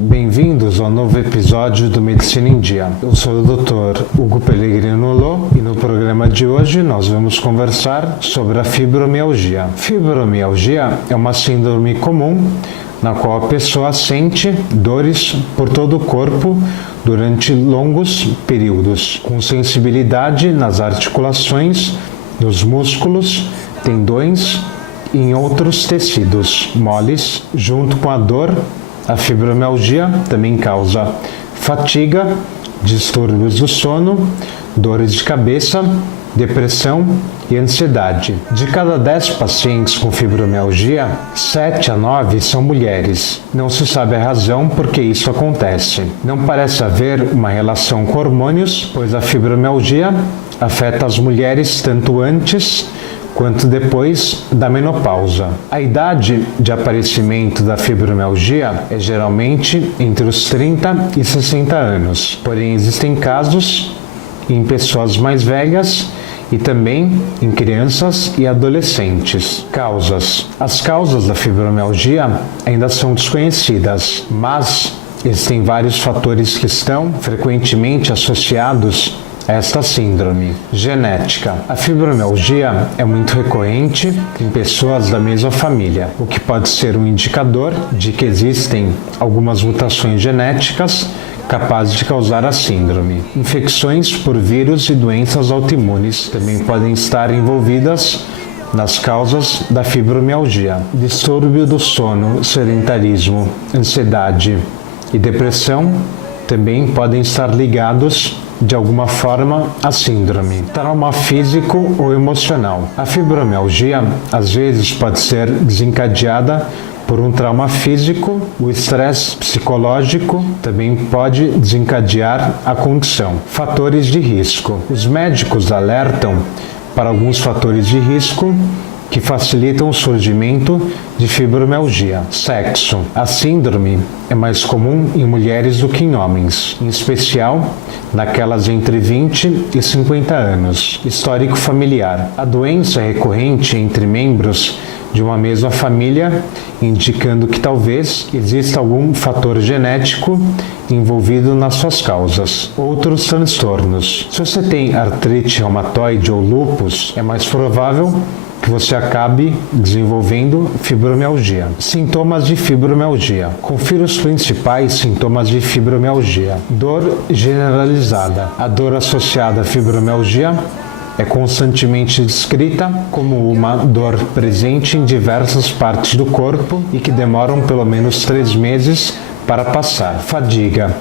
Bem-vindos ao novo episódio do Medicina em Dia. Eu sou o Dr. Hugo Pellegrino Lô e no programa de hoje nós vamos conversar sobre a fibromialgia. Fibromialgia é uma síndrome comum na qual a pessoa sente dores por todo o corpo durante longos períodos, com sensibilidade nas articulações, nos músculos, tendões e em outros tecidos moles. Junto com a dor, a fibromialgia também causa fatiga, distúrbios do sono, dores de cabeça, depressão e ansiedade. De cada 10 pacientes com fibromialgia, 7 a 9 são mulheres. Não se sabe a razão por que isso acontece. Não parece haver uma relação com hormônios, pois a fibromialgia afeta as mulheres tanto antes quanto depois da menopausa. A idade de aparecimento da fibromialgia é geralmente entre os 30 e 60 anos. Porém, existem casos em pessoas mais velhas e também em crianças e adolescentes. Causas. As causas da fibromialgia ainda são desconhecidas, mas existem vários fatores que estão frequentemente associados a esta síndrome. Genética. A fibromialgia é muito recorrente em pessoas da mesma família, o que pode ser um indicador de que existem algumas mutações genéticas capazes de causar a síndrome. Infecções por vírus e doenças autoimunes também podem estar envolvidas nas causas da fibromialgia. Distúrbio do sono, sedentarismo, ansiedade e depressão também podem estar ligados de alguma forma à síndrome. Trauma físico ou emocional. A fibromialgia às vezes pode ser desencadeada por um trauma físico. O estresse psicológico também pode desencadear a condição. Fatores de risco. Os médicos alertam para alguns fatores de risco que facilitam o surgimento de fibromialgia. Sexo. A síndrome é mais comum em mulheres do que em homens, em especial naquelas entre 20 e 50 anos. Histórico familiar. A doença é recorrente entre membros de uma mesma família, indicando que talvez exista algum fator genético envolvido nas suas causas. Outros transtornos. Se você tem artrite reumatoide ou lúpus, é mais provável que você acabe desenvolvendo fibromialgia. Sintomas de fibromialgia. Confira os principais sintomas de fibromialgia. Dor generalizada. A dor associada à fibromialgia é constantemente descrita como uma dor presente em diversas partes do corpo e que demoram pelo menos 3 meses para passar. Fadiga.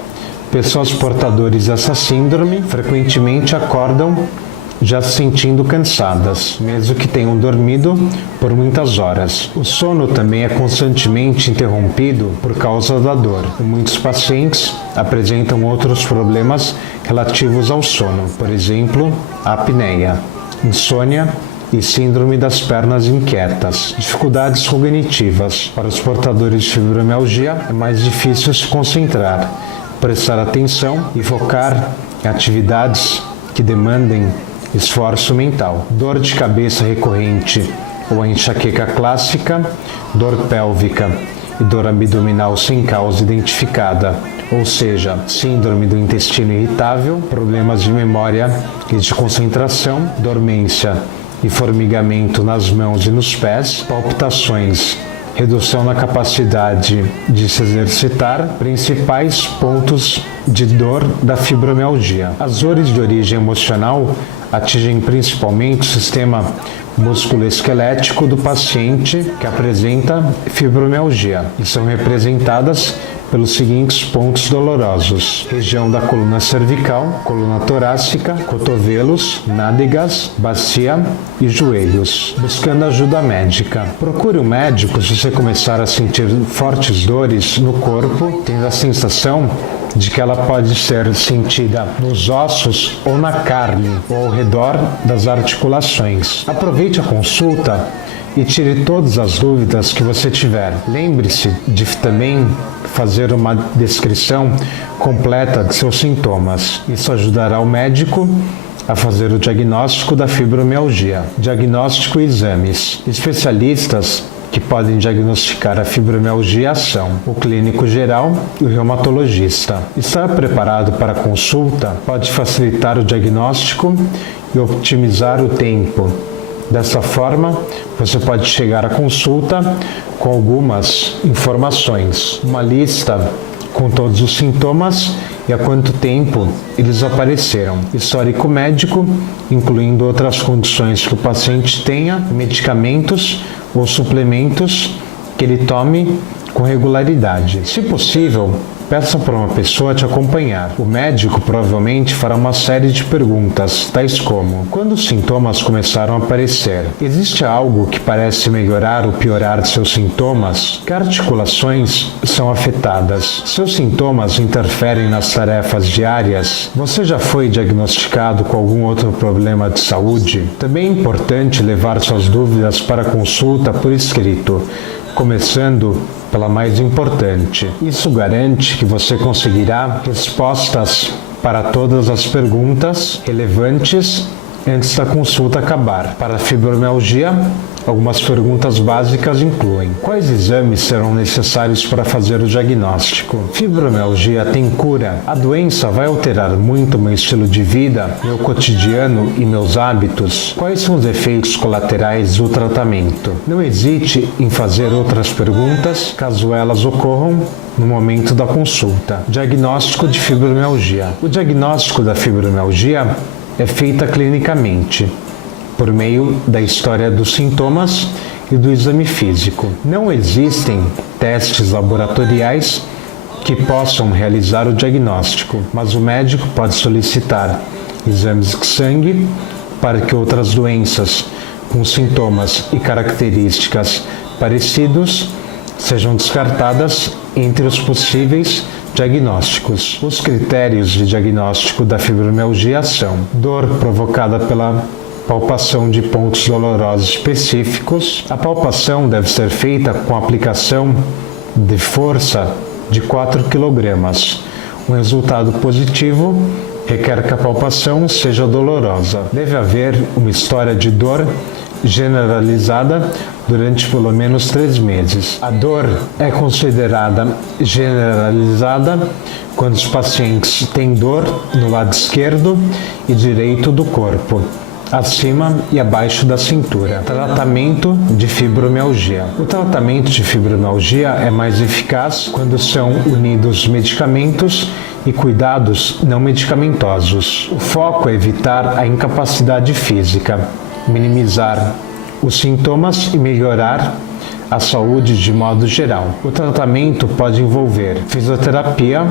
Pessoas portadoras dessa síndrome frequentemente acordam já se sentindo cansadas, mesmo que tenham dormido por muitas horas. O sono também é constantemente interrompido por causa da dor. Muitos pacientes apresentam outros problemas relativos ao sono, por exemplo, a apneia, insônia e síndrome das pernas inquietas. Dificuldades cognitivas. Para os portadores de fibromialgia, é mais difícil se concentrar, prestar atenção e focar em atividades que demandem esforço mental. Dor de cabeça recorrente ou a enxaqueca clássica, dor pélvica e dor abdominal sem causa identificada, ou seja, síndrome do intestino irritável, problemas de memória e de concentração, dormência e formigamento nas mãos e nos pés, palpitações, redução na capacidade de se exercitar. Principais pontos de dor da fibromialgia. As dores de origem emocional atingem principalmente o sistema musculoesquelético do paciente que apresenta fibromialgia e são representadas pelos seguintes pontos dolorosos: região da coluna cervical, coluna torácica, cotovelos, nádegas, bacia e joelhos. Buscando ajuda médica. Procure um médico se você começar a sentir fortes dores no corpo, tendo a sensação de que ela pode ser sentida nos ossos ou na carne ou ao redor das articulações. Aproveite a consulta e tire todas as dúvidas que você tiver. Lembre-se de também fazer uma descrição completa de seus sintomas. Isso ajudará o médico a fazer o diagnóstico da fibromialgia. Diagnóstico e exames. Especialistas que podem diagnosticar a fibromialgia são o clínico geral e o reumatologista. Estar preparado para a consulta pode facilitar o diagnóstico e otimizar o tempo. Dessa forma, você pode chegar à consulta com algumas informações, uma lista com todos os sintomas e há quanto tempo eles apareceram, histórico médico, incluindo outras condições que o paciente tenha, medicamentos ou suplementos que ele tome com regularidade. Se possível, peça para uma pessoa te acompanhar. O médico provavelmente fará uma série de perguntas, tais como: quando os sintomas começaram a aparecer? Existe algo que parece melhorar ou piorar seus sintomas? Que articulações são afetadas? Seus sintomas interferem nas tarefas diárias? Você já foi diagnosticado com algum outro problema de saúde? Também é importante levar suas dúvidas para a consulta por escrito, começando pela mais importante. Isso garante que você conseguirá respostas para todas as perguntas relevantes antes da consulta acabar. Para a fibromialgia, algumas perguntas básicas incluem: quais exames serão necessários para fazer o diagnóstico? Fibromialgia tem cura? A doença vai alterar muito meu estilo de vida, meu cotidiano e meus hábitos? Quais são os efeitos colaterais do tratamento? Não hesite em fazer outras perguntas, caso elas ocorram no momento da consulta. Diagnóstico de fibromialgia. O diagnóstico da fibromialgia é feita clinicamente, por meio da história dos sintomas e do exame físico. Não existem testes laboratoriais que possam realizar o diagnóstico, mas o médico pode solicitar exames de sangue para que outras doenças com sintomas e características parecidos sejam descartadas entre os possíveis diagnósticos. Os critérios de diagnóstico da fibromialgia são: dor provocada pela palpação de pontos dolorosos específicos. A palpação deve ser feita com aplicação de força de 4 kg. Um resultado positivo requer que a palpação seja dolorosa. Deve haver uma história de dor generalizada durante pelo menos 3 meses. A dor é considerada generalizada quando os pacientes têm dor no lado esquerdo e direito do corpo, acima e abaixo da cintura. Tratamento de fibromialgia. O tratamento de fibromialgia é mais eficaz quando são unidos medicamentos e cuidados não medicamentosos. O foco é evitar a incapacidade física, minimizar os sintomas e melhorar a saúde de modo geral. O tratamento pode envolver fisioterapia,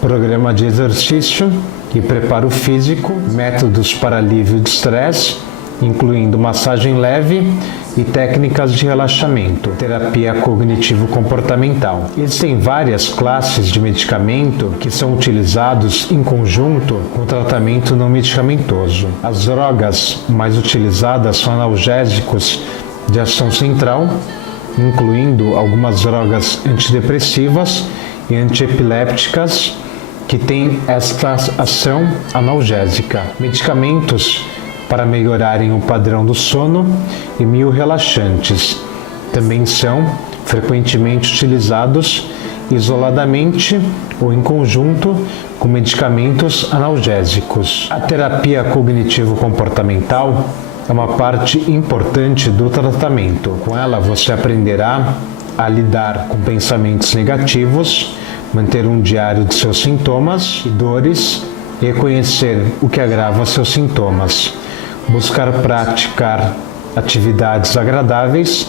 programa de exercício e preparo físico, métodos para alívio de estresse, incluindo massagem leve e técnicas de relaxamento, terapia cognitivo-comportamental. Existem várias classes de medicamento que são utilizados em conjunto com o tratamento não medicamentoso. As drogas mais utilizadas são analgésicos de ação central, incluindo algumas drogas antidepressivas e antiepilépticas que têm esta ação analgésica. Medicamentos para melhorarem o padrão do sono e miorrelaxantes também são frequentemente utilizados isoladamente ou em conjunto com medicamentos analgésicos. A terapia cognitivo-comportamental é uma parte importante do tratamento. Com ela você aprenderá a lidar com pensamentos negativos, manter um diário de seus sintomas e dores, reconhecer o que agrava seus sintomas, buscar praticar atividades agradáveis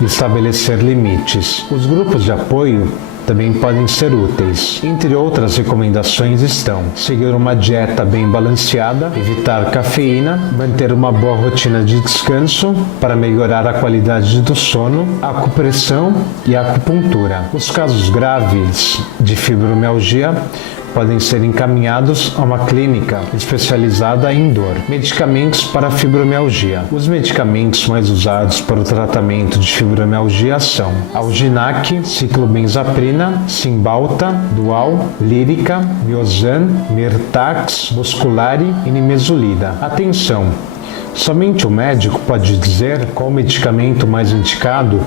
e estabelecer limites. Os grupos de apoio também podem ser úteis. Entre outras recomendações estão: seguir uma dieta bem balanceada, evitar cafeína, manter uma boa rotina de descanso para melhorar a qualidade do sono, acupressão e acupuntura. Os casos graves de fibromialgia podem ser encaminhados a uma clínica especializada em dor. Medicamentos para fibromialgia. Os medicamentos mais usados para o tratamento de fibromialgia são Alginac, ciclobenzaprina, Cymbalta, Dual, Lyrica, Miozan, Mirtax, Musculari e Nimesulida. Atenção! Somente o médico pode dizer qual medicamento mais indicado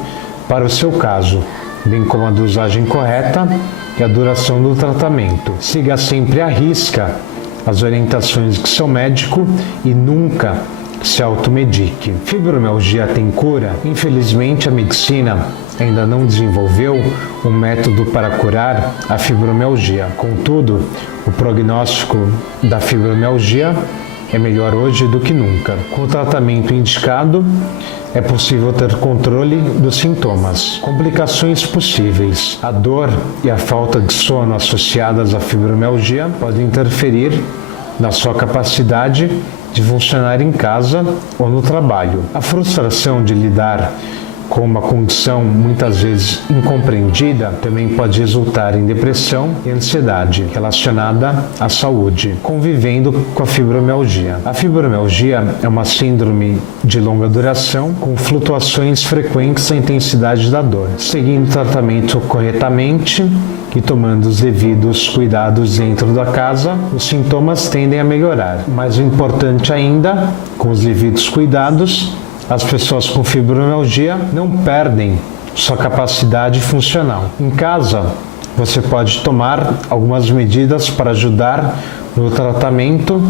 para o seu caso, bem como a dosagem correta e a duração do tratamento. Siga sempre à risca as orientações do seu médico e nunca se automedique. Fibromialgia tem cura? Infelizmente, a medicina ainda não desenvolveu um método para curar a fibromialgia. Contudo, o prognóstico da fibromialgia é melhor hoje do que nunca. Com o tratamento indicado, é possível ter controle dos sintomas. Complicações possíveis. A dor e a falta de sono associadas à fibromialgia podem interferir na sua capacidade de funcionar em casa ou no trabalho. A frustração de lidar com uma condição muitas vezes incompreendida também pode resultar em depressão e ansiedade relacionada à saúde, convivendo com a fibromialgia. A fibromialgia é uma síndrome de longa duração com flutuações frequentes na intensidade da dor. Seguindo o tratamento corretamente e tomando os devidos cuidados dentro da casa, os sintomas tendem a melhorar. Mas o importante ainda, com os devidos cuidados, as pessoas com fibromialgia não perdem sua capacidade funcional. Em casa, você pode tomar algumas medidas para ajudar no tratamento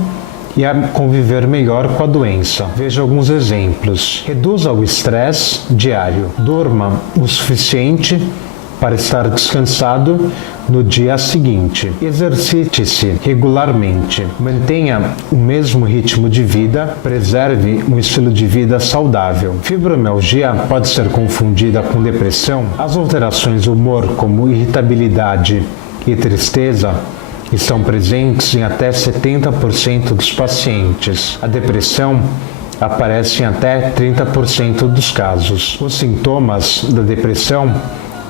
e a conviver melhor com a doença. Veja alguns exemplos. Reduza o estresse diário. Durma o suficiente para estar descansado no dia seguinte. Exercite-se regularmente. Mantenha o mesmo ritmo de vida. Preserve um estilo de vida saudável. Fibromialgia pode ser confundida com depressão. As alterações do humor, como irritabilidade e tristeza, estão presentes em até 70% dos pacientes. A depressão aparece em até 30% dos casos. Os sintomas da depressão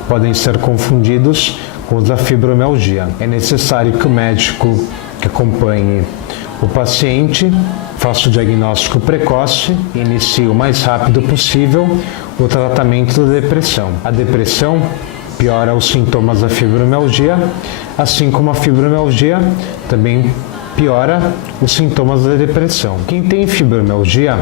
podem ser confundidos com os da fibromialgia. É necessário que o médico acompanhe o paciente, faça o diagnóstico precoce e inicie o mais rápido possível o tratamento da depressão. A depressão piora os sintomas da fibromialgia, assim como a fibromialgia também piora os sintomas da depressão. Quem tem fibromialgia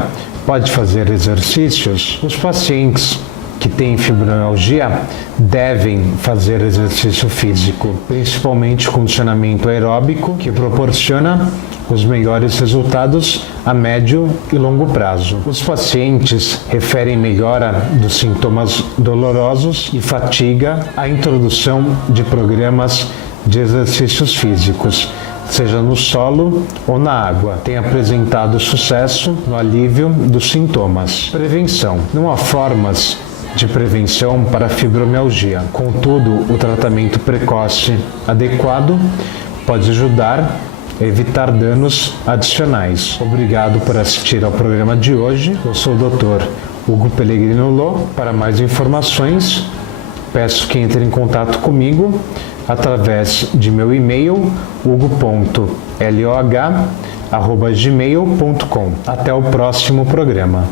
pode fazer exercícios. Os pacientes que têm fibromialgia devem fazer exercício físico, principalmente condicionamento aeróbico, que proporciona os melhores resultados a médio e longo prazo. Os pacientes referem melhora dos sintomas dolorosos e fatiga à introdução de programas de exercícios físicos, seja no solo ou na água. Tem apresentado sucesso no alívio dos sintomas. Prevenção. Não há formas de prevenção para a fibromialgia. Contudo, o tratamento precoce adequado pode ajudar a evitar danos adicionais. Obrigado por assistir ao programa de hoje. Eu sou o Dr. Hugo Pellegrino Lô. Para mais informações, peço que entre em contato comigo através de meu e-mail hugo.loh@gmail.com. Até o próximo programa.